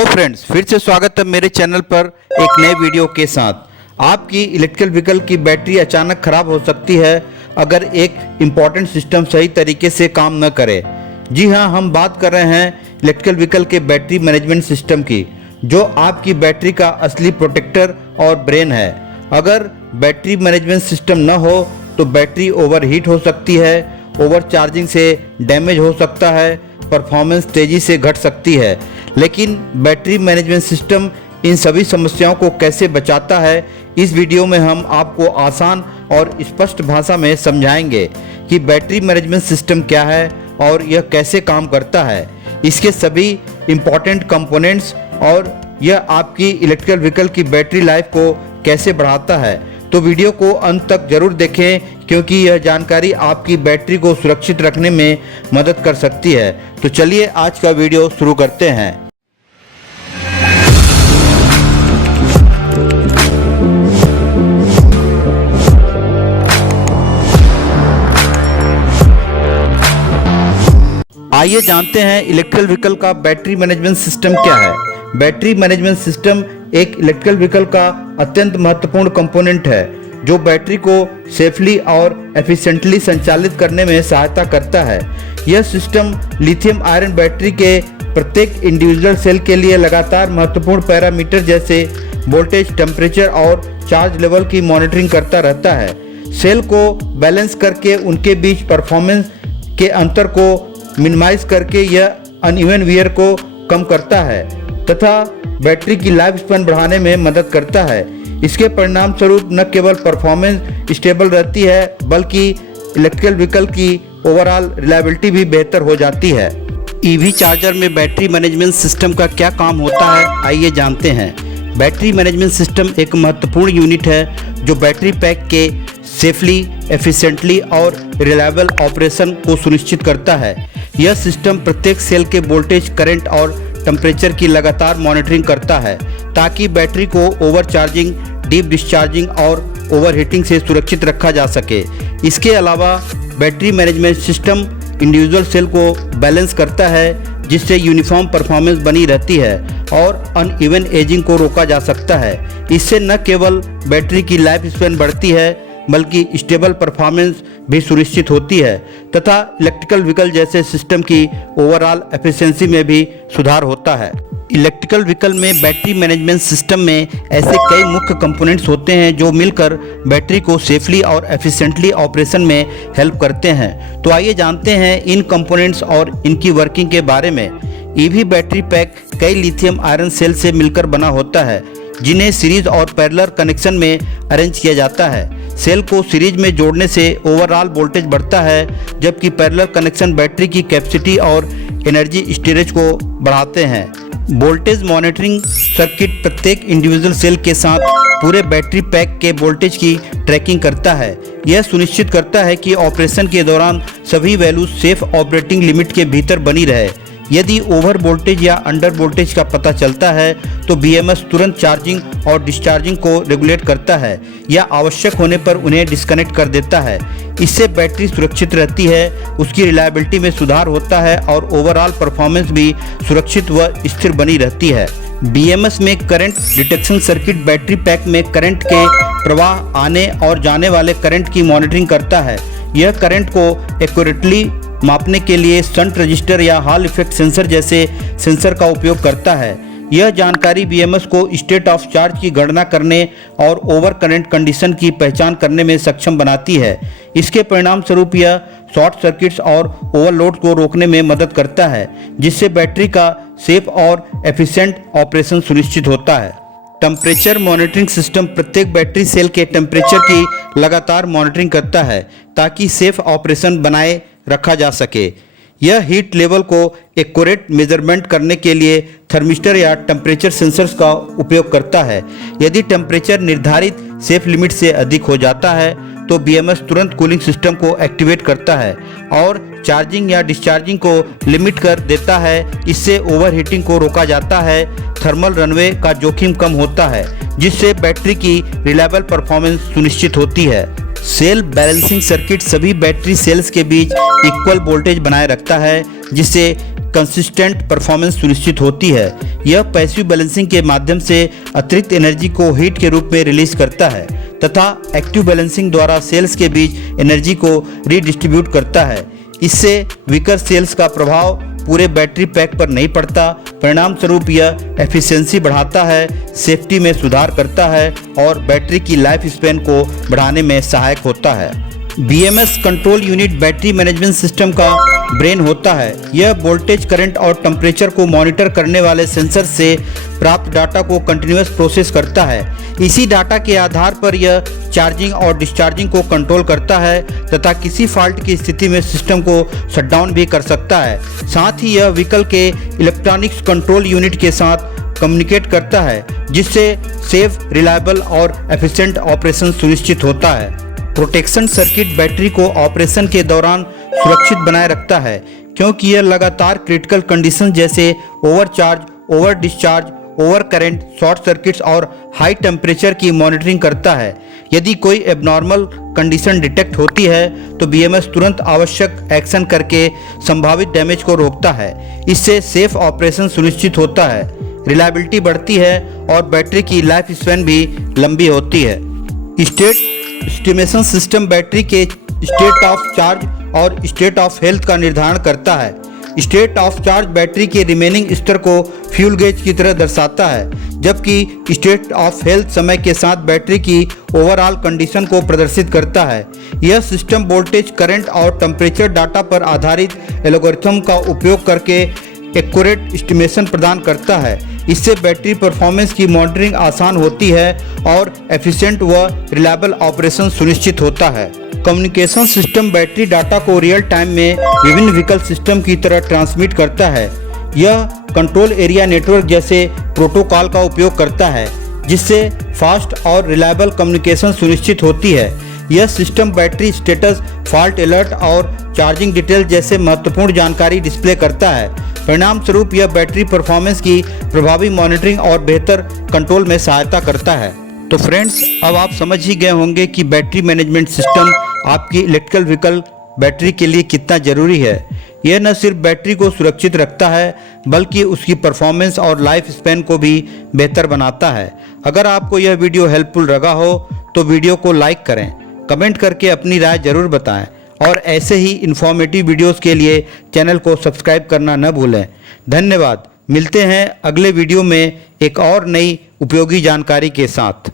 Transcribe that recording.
Hello friends, फिर से स्वागत है मेरे चैनल पर एक नए वीडियो के साथ। आपकी इलेक्ट्रिकल व्हीकल की बैटरी अचानक खराब हो सकती है अगर एक इम्पॉर्टेंट सिस्टम सही तरीके से काम न करे। जी हाँ, हम बात कर रहे हैं इलेक्ट्रिकल व्हीकल के बैटरी मैनेजमेंट सिस्टम की, जो आपकी बैटरी का असली प्रोटेक्टर और ब्रेन है। अगर बैटरी मैनेजमेंट सिस्टम न हो तो बैटरी ओवरहीट हो सकती है, ओवर चार्जिंग से डैमेज हो सकता है, परफॉर्मेंस तेज़ी से घट सकती है। लेकिन बैटरी मैनेजमेंट सिस्टम इन सभी समस्याओं को कैसे बचाता है, इस वीडियो में हम आपको आसान और स्पष्ट भाषा में समझाएंगे कि बैटरी मैनेजमेंट सिस्टम क्या है और यह कैसे काम करता है, इसके सभी इम्पॉर्टेंट कंपोनेंट्स और यह आपकी इलेक्ट्रिकल व्हीकल की बैटरी लाइफ को कैसे बढ़ाता है। तो वीडियो को अंत तक जरूर देखें, क्योंकि यह जानकारी आपकी बैटरी को सुरक्षित रखने में मदद कर सकती है। तो चलिए आज का वीडियो शुरू करते हैं। आइए जानते हैं इलेक्ट्रिकल व्हीकल का बैटरी मैनेजमेंट सिस्टम क्या है। बैटरी मैनेजमेंट सिस्टम एक इलेक्ट्रिकल व्हीकल का अत्यंत महत्वपूर्ण कंपोनेंट है, जो बैटरी को सेफली और एफिशिएंटली संचालित करने में सहायता करता है। यह सिस्टम लिथियम आयरन बैटरी के प्रत्येक इंडिविजुअल सेल के लिए लगातार महत्वपूर्ण पैरामीटर जैसे वोल्टेज, टेम्परेचर और चार्ज लेवल की मॉनिटरिंग करता रहता है। सेल को बैलेंस करके उनके बीच परफॉर्मेंस के अंतर को मिनिमाइज करके यह अनइवन वियर को कम करता है तथा बैटरी की लाइफ स्पैन बढ़ाने में मदद करता है। इसके परिणाम स्वरूप न केवल परफॉर्मेंस स्टेबल रहती है, बल्कि इलेक्ट्रिकल व्हीकल की ओवरऑल रिलायबिलिटी भी बेहतर हो जाती है। ईवी चार्जर में बैटरी मैनेजमेंट सिस्टम का क्या काम होता है, आइए जानते हैं। बैटरी मैनेजमेंट सिस्टम एक महत्वपूर्ण यूनिट है जो बैटरी पैक के सेफली, एफिशिएंटली और रिलायबल ऑपरेशन को सुनिश्चित करता है। यह सिस्टम प्रत्येक सेल के वोल्टेज, करंट और टेम्परेचर की लगातार मॉनिटरिंग करता है, ताकि बैटरी को ओवरचार्जिंग, डीप डिस्चार्जिंग और ओवरहीटिंग से सुरक्षित रखा जा सके। इसके अलावा battery management system individual cell को बैलेंस करता है, जिससे यूनिफॉर्म परफॉर्मेंस बनी रहती है और अनइवन एजिंग को रोका जा सकता है। इससे न केवल बैटरी की लाइफ स्पैन बढ़ती है, बल्कि स्टेबल परफॉर्मेंस भी सुनिश्चित होती है तथा इलेक्ट्रिकल व्हीकल जैसे सिस्टम की ओवरऑल एफिशिएंसी में भी सुधार होता है। इलेक्ट्रिकल व्हीकल में बैटरी मैनेजमेंट सिस्टम में ऐसे कई मुख्य कंपोनेंट्स होते हैं जो मिलकर बैटरी को सेफली और एफिशिएंटली ऑपरेशन में हेल्प करते हैं। तो आइए जानते हैं इन कंपोनेंट्स और इनकी वर्किंग के बारे में। ईवी बैटरी पैक कई लिथियम आयरन सेल से मिलकर बना होता है, जिन्हें सीरीज और पैरेलल कनेक्शन में अरेंज किया जाता है। सेल को सीरीज में जोड़ने से ओवरऑल वोल्टेज बढ़ता है, जबकि पैरेलल कनेक्शन बैटरी की कैपेसिटी और एनर्जी स्टोरेज को बढ़ाते हैं। वोल्टेज मॉनिटरिंग सर्किट प्रत्येक इंडिविजुअल सेल के साथ पूरे बैटरी पैक के वोल्टेज की ट्रैकिंग करता है। यह सुनिश्चित करता है कि ऑपरेशन के दौरान सभी वैल्यूज सेफ ऑपरेटिंग लिमिट के भीतर बनी रहे। यदि ओवर वोल्टेज या अंडर वोल्टेज का पता चलता है तो BMS तुरंत चार्जिंग और डिस्चार्जिंग को रेगुलेट करता है या आवश्यक होने पर उन्हें डिस्कनेक्ट कर देता है। इससे बैटरी सुरक्षित रहती है, उसकी रिलायबिलिटी में सुधार होता है और ओवरऑल परफॉर्मेंस भी सुरक्षित व स्थिर बनी रहती है। BMS में current detection circuit battery pack में करंट के प्रवाह, आने और जाने वाले करंट की मॉनिटरिंग करता है। यह करंट को एक्यूरेटली मापने के लिए शंट रजिस्टर या हॉल इफेक्ट सेंसर जैसे सेंसर का उपयोग करता है। यह जानकारी BMS को स्टेट ऑफ चार्ज की गणना करने और ओवर करंट कंडीशन की पहचान करने में सक्षम बनाती है। इसके परिणाम स्वरूप यह शॉर्ट सर्किट्स और ओवरलोड को रोकने में मदद करता है, जिससे बैटरी का सेफ और एफिशिएंट ऑपरेशन सुनिश्चित होता है। टेम्परेचर मॉनिटरिंग सिस्टम प्रत्येक बैटरी सेल के टेम्परेचर की लगातार मॉनिटरिंग करता है, ताकि सेफ ऑपरेशन बनाए रखा जा सके। यह हीट लेवल को एक्यूरेट मेजरमेंट करने के लिए थर्मिस्टर या टेम्परेचर सेंसर्स का उपयोग करता है। यदि टेम्परेचर निर्धारित सेफ लिमिट से अधिक हो जाता है तो BMS तुरंत कूलिंग सिस्टम को एक्टिवेट करता है और चार्जिंग या डिस्चार्जिंग को लिमिट कर देता है। इससे ओवरहीटिंग को रोका जाता है, थर्मल रनवे का जोखिम कम होता है, जिससे बैटरी की रिलायबल परफॉर्मेंस सुनिश्चित होती है। सेल बैलेंसिंग सर्किट सभी बैटरी सेल्स के बीच इक्वल वोल्टेज बनाए रखता है, जिससे कंसिस्टेंट परफॉर्मेंस सुनिश्चित होती है। यह पैसिव बैलेंसिंग के माध्यम से अतिरिक्त एनर्जी को हीट के रूप में रिलीज करता है तथा एक्टिव बैलेंसिंग द्वारा सेल्स के बीच एनर्जी को रीडिस्ट्रीब्यूट करता है। इससे वीकर सेल्स का प्रभाव पूरे बैटरी पैक पर नहीं पड़ता। परिणाम स्वरूप यह एफिशिएंसी बढ़ाता है, सेफ्टी में सुधार करता है और बैटरी की लाइफ स्पैन को बढ़ाने में सहायक होता है। BMS control unit battery management system का ब्रेन होता है। यह वोल्टेज, करंट और टेम्परेचर को मॉनिटर करने वाले सेंसर से प्राप्त डाटा को कंटिन्यूअस प्रोसेस करता है। इसी डाटा के आधार पर यह चार्जिंग और डिस्चार्जिंग को कंट्रोल करता है तथा किसी फॉल्ट की स्थिति में सिस्टम को शटडाउन भी कर सकता है। साथ ही यह व्हीकल के इलेक्ट्रॉनिक्स कंट्रोल यूनिट के साथ कम्युनिकेट करता है, जिससे सेफ, रिलायबल और एफिशिएंट ऑपरेशन सुनिश्चित होता है। प्रोटेक्शन सर्किट बैटरी को ऑपरेशन के दौरान सुरक्षित बनाए रखता है, क्योंकि यह लगातार क्रिटिकल कंडीशन जैसे overcharge, over discharge, over current, short circuits और हाई टेम्परेचर की मॉनिटरिंग करता है। यदि कोई एबनॉर्मल कंडीशन डिटेक्ट होती है तो BMS तुरंत आवश्यक एक्शन करके संभावित डैमेज को रोकता है। इससे सेफ ऑपरेशन सुनिश्चित होता है, रिलायबिलिटी बढ़ती है और बैटरी की लाइफ स्पैन भी लंबी होती है। स्टेट एस्टिमेशन सिस्टम बैटरी के स्टेट ऑफ चार्ज और स्टेट ऑफ हेल्थ का निर्धारण करता है। स्टेट ऑफ चार्ज बैटरी के रिमेनिंग स्तर को फ्यूल गेज की तरह दर्शाता है, जबकि स्टेट ऑफ हेल्थ समय के साथ बैटरी की ओवरऑल कंडीशन को प्रदर्शित करता है। यह सिस्टम वोल्टेज, करंट और टेम्परेचर डाटा पर आधारित एल्गोरिथम का उपयोग करके एक्यूरेट एस्टिमेशन प्रदान करता है। इससे बैटरी परफॉर्मेंस की मॉनिटरिंग आसान होती है और एफिशिएंट व रिलायबल ऑपरेशन सुनिश्चित होता है। कम्युनिकेशन सिस्टम बैटरी डाटा को रियल टाइम में विभिन्न व्हीकल सिस्टम की तरह ट्रांसमिट करता है। यह कंट्रोल एरिया नेटवर्क जैसे प्रोटोकॉल का उपयोग करता है, जिससे फास्ट और रिलायबल कम्युनिकेशन सुनिश्चित होती है। यह system battery status, fault alert और चार्जिंग डिटेल जैसे महत्वपूर्ण जानकारी डिस्प्ले करता है। परिणाम स्वरूप यह बैटरी परफॉर्मेंस की प्रभावी मॉनिटरिंग और बेहतर कंट्रोल में सहायता करता है। तो फ्रेंड्स, अब आप समझ ही गए होंगे कि बैटरी मैनेजमेंट सिस्टम आपकी इलेक्ट्रिकल व्हीकल बैटरी के लिए कितना ज़रूरी है। यह न सिर्फ बैटरी को सुरक्षित रखता है, बल्कि उसकी परफॉर्मेंस और लाइफ स्पैन को भी बेहतर बनाता है। अगर आपको यह वीडियो हेल्पफुल लगा हो तो वीडियो को लाइक करें, कमेंट करके अपनी राय ज़रूर बताएं और ऐसे ही इन्फॉर्मेटिव वीडियोस के लिए चैनल को सब्सक्राइब करना न भूलें। धन्यवाद। मिलते हैं अगले वीडियो में एक और नई उपयोगी जानकारी के साथ।